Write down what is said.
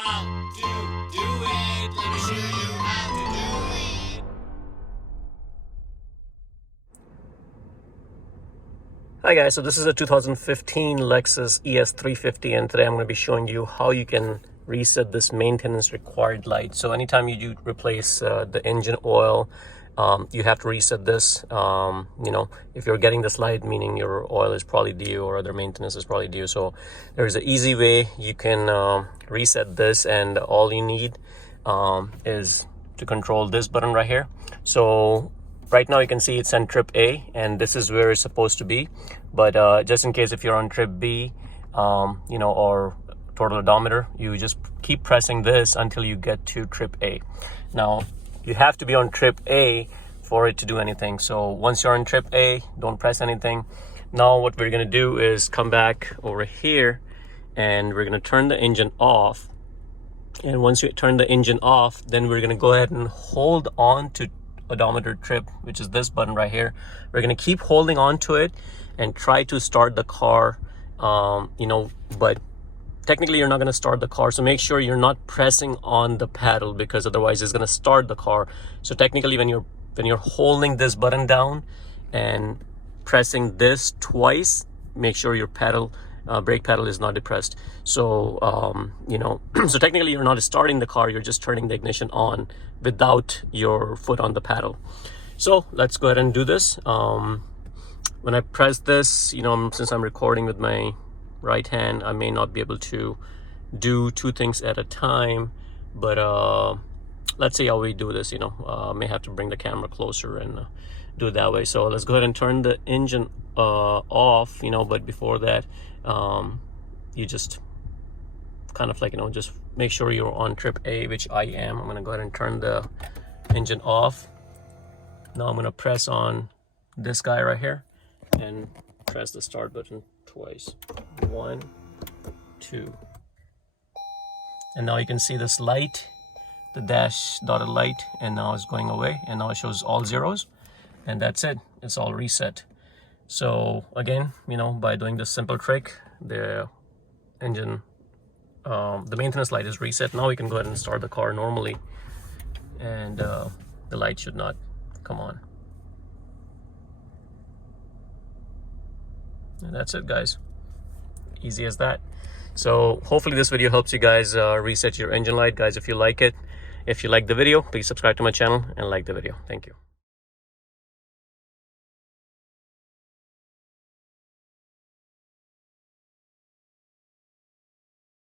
how to do it. Let me show you how to do it. Hi guys, so this is a 2015 Lexus ES350 and today I'm going to be showing you how you can reset this maintenance required light. So anytime you do replace the engine oil, you have to reset this. If you're getting this light, meaning your oil is probably due or other maintenance is probably due. So there's an easy way you can reset this, and all you need is to control this button right here. So right now you can see it's on trip A and this is where it's supposed to be, but just in case if you're on trip B, or total odometer, you just keep pressing this until you get to trip A. Now you have to be on trip A for it to do anything. So once you're on trip A, don't press anything. Now what we're gonna do is come back over here and we're gonna turn the engine off. And once you turn the engine off, then we're gonna go ahead and hold on to odometer trip, which is this button right here. We're going to keep holding on to it and try to start the car, but technically you're not going to start the car, so make sure you're not pressing on the pedal, because otherwise it's going to start the car. So technically when you're holding this button down and pressing this twice, make sure your pedal brake pedal is not depressed. So so technically you're not starting the car, you're just turning the ignition on without your foot on the pedal. So let's go ahead and do this. When I press this, since I'm recording with my right hand, I may not be able to do two things at a time, but let's see how we do this. I may have to bring the camera closer and do it that way. So let's go ahead and turn the engine off, but before that, you just kind of just make sure you're on trip A, which I am. I'm going to go ahead and turn the engine off. Now I'm going to press on this guy right here and press the start button twice. 1, 2. And now you can see this light, the dash dotted light, and now it's going away, and now it shows all zeros, and that's it. It's all reset. So again, by doing this simple trick, the engine, the maintenance light is reset. Now we can go ahead and start the car normally, and the light should not come on. And that's it, guys. Easy as that. So hopefully this video helps you guys reset your engine light. Guys, if you like the video, please subscribe to my channel and like the video. Thank you.